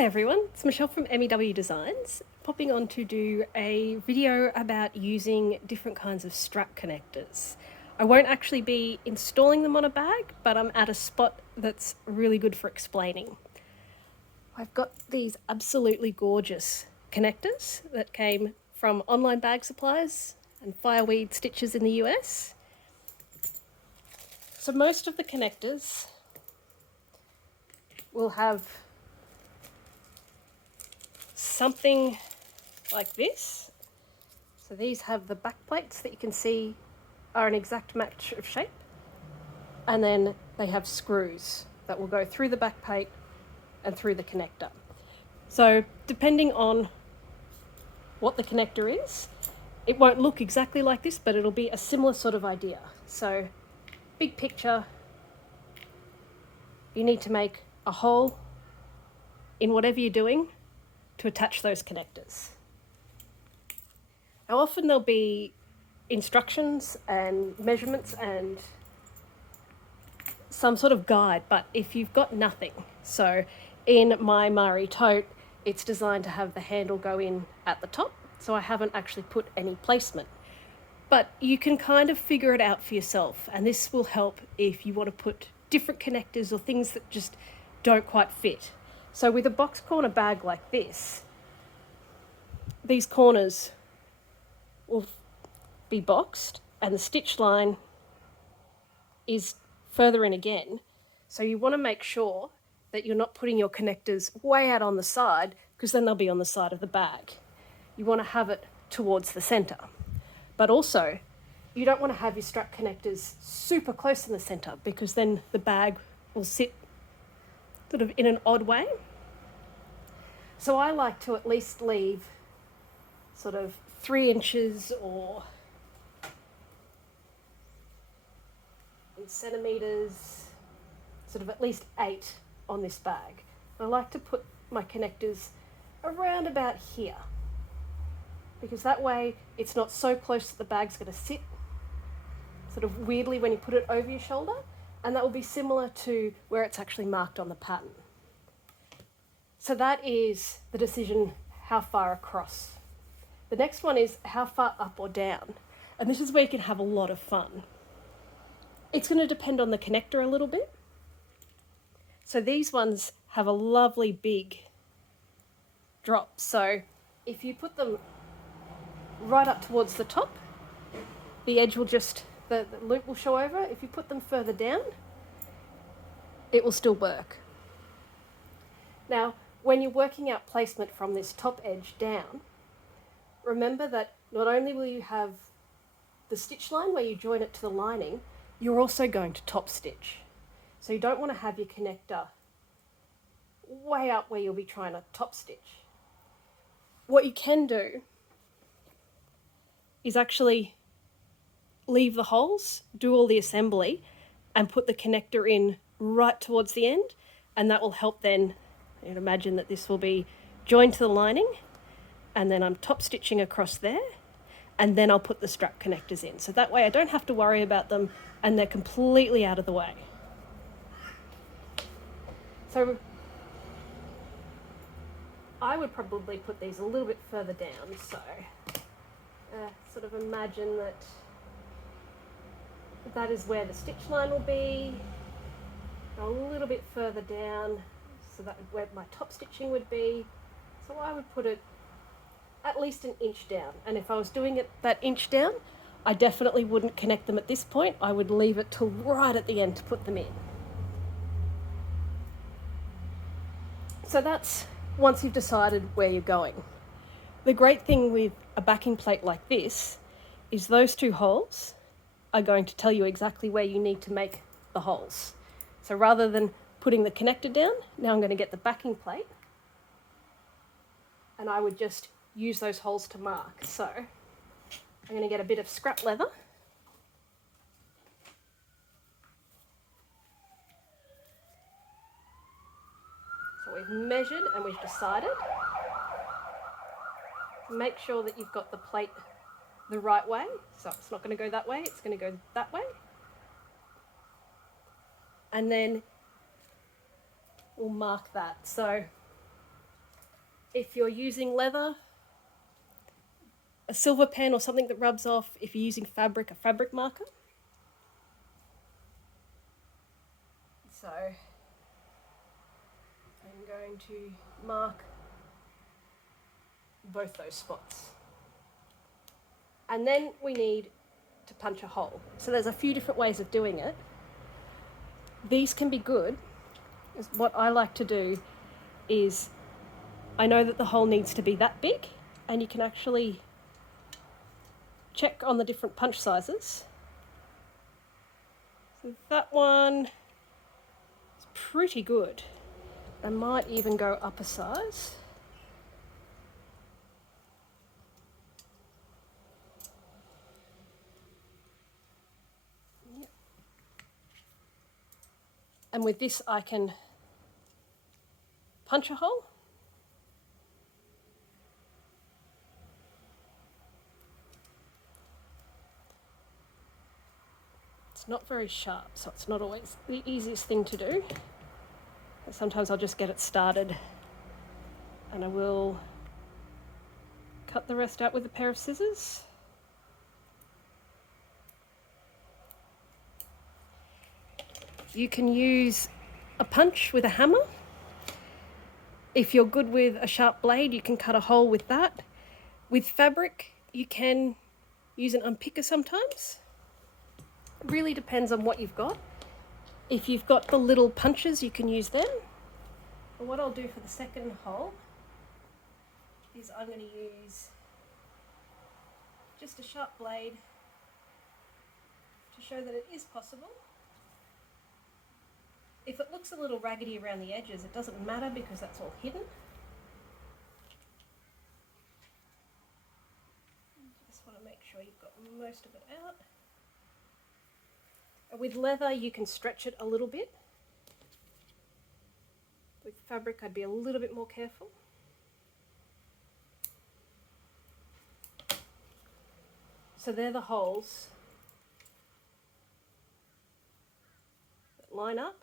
Hi everyone, it's Michelle from MEW Designs, popping on to do a video about using different kinds of strap connectors. I won't actually be installing them on a bag, but I'm at a spot that's really good for explaining. I've got these absolutely gorgeous connectors that came from online bag suppliers and Fireweed Stitches in the US. So most of the connectors will have something like this. So these have the back plates that you can see are an exact match of shape, and then they have screws that will go through the back plate and through the connector. So depending on what the connector is, it won't look exactly like this, but it'll be a similar sort of idea. So big picture, you need to make a hole in whatever you're doing to attach those connectors. Now often there'll be instructions and measurements and some sort of guide, but if you've got nothing, so in my Mari tote, it's designed to have the handle go in at the top, so I haven't actually put any placement. But you can kind of figure it out for yourself, and this will help if you want to put different connectors or things that just don't quite fit. So with a box corner bag like this, these corners will be boxed and the stitch line is further in again. So you want to make sure that you're not putting your connectors way out on the side, because then they'll be on the side of the bag. You want to have it towards the center. But also, you don't want to have your strap connectors super close in the center, because then the bag will sit sort of in an odd way. So I like to at least leave sort of 3 inches or in centimeters, sort of at least 8 on this bag. I like to put my connectors around about here, because that way it's not so close that the bag's going to sit sort of weirdly when you put it over your shoulder, and that will be similar to where it's actually marked on the pattern. So that is the decision, how far across. The next one is how far up or down, and this is where you can have a lot of fun. It's going to depend on the connector a little bit. So these ones have a lovely big drop, so if you put them right up towards the top, the edge will just, the loop will show over. If you put them further down, it will still work. Now, when you're working out placement from this top edge down, remember that not only will you have the stitch line where you join it to the lining, you're also going to top stitch. So you don't want to have your connector way up where you'll be trying to top stitch. What you can do is actually leave the holes, do all the assembly, and put the connector in right towards the end, and that will help then. You'd imagine that this will be joined to the lining, and then I'm top stitching across there, and then I'll put the strap connectors in. So that way I don't have to worry about them, and they're completely out of the way. So I would probably put these a little bit further down, so sort of imagine that that is where the stitch line will be, a little bit further down, so that where my top stitching would be. So I would put it at least an inch down, and if I was doing it that inch down, I definitely wouldn't connect them at this point. I would leave it till right at the end to put them in. So that's once you've decided where you're going. The great thing with a backing plate like this is those 2 holes are going to tell you exactly where you need to make the holes. So rather than putting the connector down, now I'm going to get the backing plate, and I would just use those holes to mark. So I'm going to get a bit of scrap leather. So we've measured and we've decided. Make sure that you've got the plate the right way. So it's not going to go that way, it's going to go that way. And then we'll mark that. So If you're using leather, a silver pen or something that rubs off. If you're using fabric, a fabric marker. So I'm going to mark both those spots. And then we need to punch a hole. So there's a few different ways of doing it. These can be good. What I like to do is, I know that the hole needs to be that big, and you can actually check on the different punch sizes. So that one is pretty good. I might even go up a size. Yep. And with this I can punch a hole. It's not very sharp, so it's not always the easiest thing to do. But sometimes I'll just get it started, and I will cut the rest out with a pair of scissors. You can use a punch with a hammer. If you're good with a sharp blade, you can cut a hole with that. With fabric, you can use an unpicker sometimes. It really depends on what you've got. If you've got the little punches, you can use them. But what I'll do for the second hole is I'm going to use just a sharp blade to show that it is possible. If it looks a little raggedy around the edges, it doesn't matter because that's all hidden. Just want to make sure you've got most of it out. With leather, you can stretch it a little bit. With fabric, I'd be a little bit more careful. So they're the holes that line up.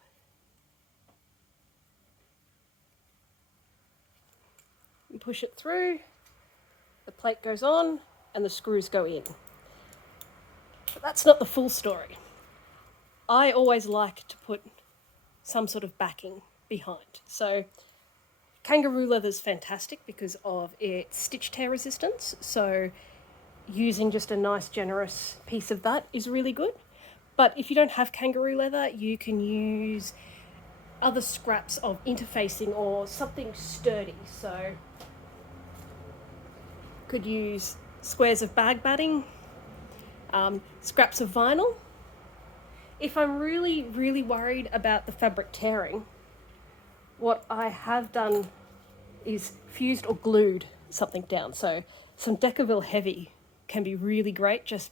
You push it through, the plate goes on, and the screws go in. But that's not the full story. I always like to put some sort of backing behind. So kangaroo leather is fantastic because of its stitch tear resistance. So using just a nice generous piece of that is really good. But if you don't have kangaroo leather, you can use other scraps of interfacing or something sturdy. So could use squares of bag batting, scraps of vinyl. If I'm really, really worried about the fabric tearing, what I have done is fused or glued something down. So some Decaville Heavy can be really great. Just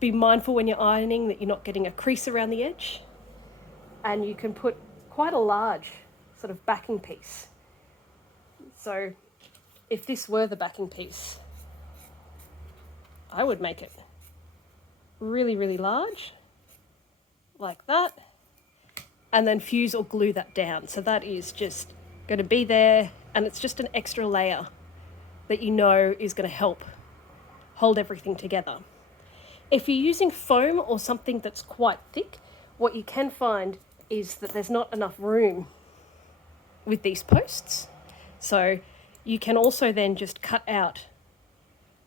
be mindful when you're ironing that you're not getting a crease around the edge. And you can put quite a large sort of backing piece. So if this were the backing piece, I would make it really, really large, like that, and then fuse or glue that down. So that is just going to be there, and it's just an extra layer that you know is going to help hold everything together. If you're using foam or something that's quite thick, what you can find is that there's not enough room with these posts. So you can also then just cut out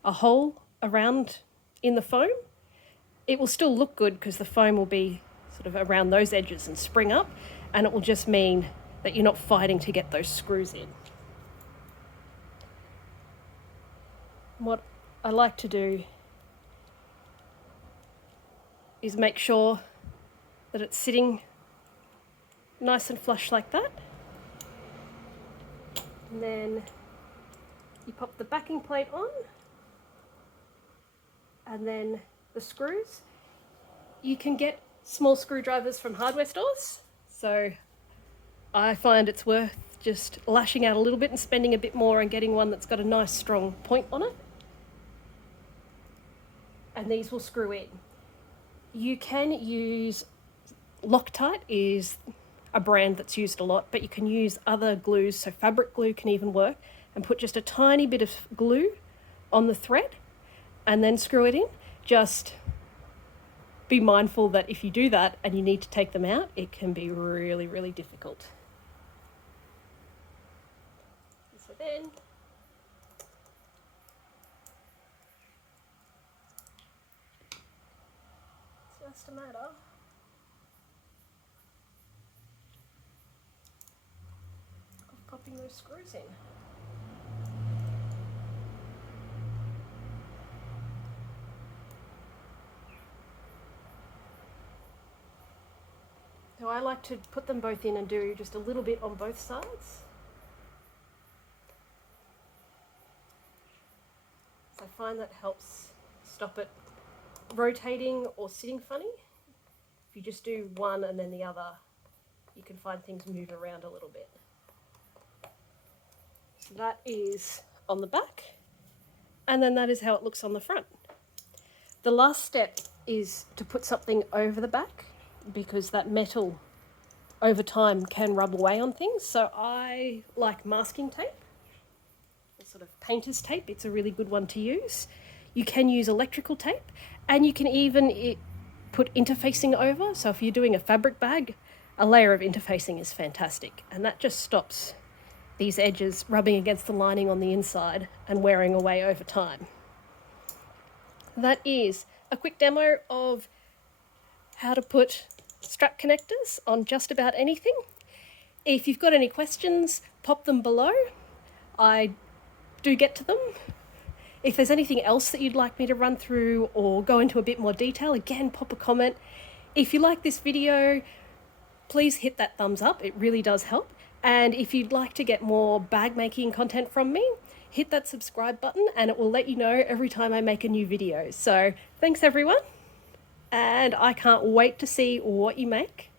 a hole around in the foam. It will still look good because the foam will be sort of around those edges and spring up, and it will just mean that you're not fighting to get those screws in. What I like to do is make sure that it's sitting nice and flush like that. And then you pop the backing plate on, and then the screws. You can get small screwdrivers from hardware stores, so I find it's worth just lashing out a little bit and spending a bit more and getting one that's got a nice strong point on it. And these will screw in. You can use Loctite, is a brand that's used a lot, but you can use other glues, so fabric glue can even work. and put just a tiny bit of glue on the thread and then screw it in. Just be mindful that if you do that and you need to take them out, it can be really, really difficult. So then it's just a matter of popping those screws in. So I like to put them both in and do just a little bit on both sides. So I find that helps stop it rotating or sitting funny. If you just do one and then the other, you can find things move around a little bit. So that is on the back, and then that is how it looks on the front. The last step is to put something over the back, because that metal over time can rub away on things. So I like masking tape, a sort of painter's tape. It's a really good one to use. You can use electrical tape, and you can even put interfacing over. So if you're doing a fabric bag, a layer of interfacing is fantastic, and that just stops these edges rubbing against the lining on the inside and wearing away over time. That is a quick demo of how to put strap connectors on just about anything. If you've got any questions, pop them below. I do get to them. If there's anything else that you'd like me to run through or go into a bit more detail, again, pop a comment. If you like this video, please hit that thumbs up. It really does help. And if you'd like to get more bag making content from me, hit that subscribe button and it will let you know every time I make a new video. So thanks everyone, and I can't wait to see what you make.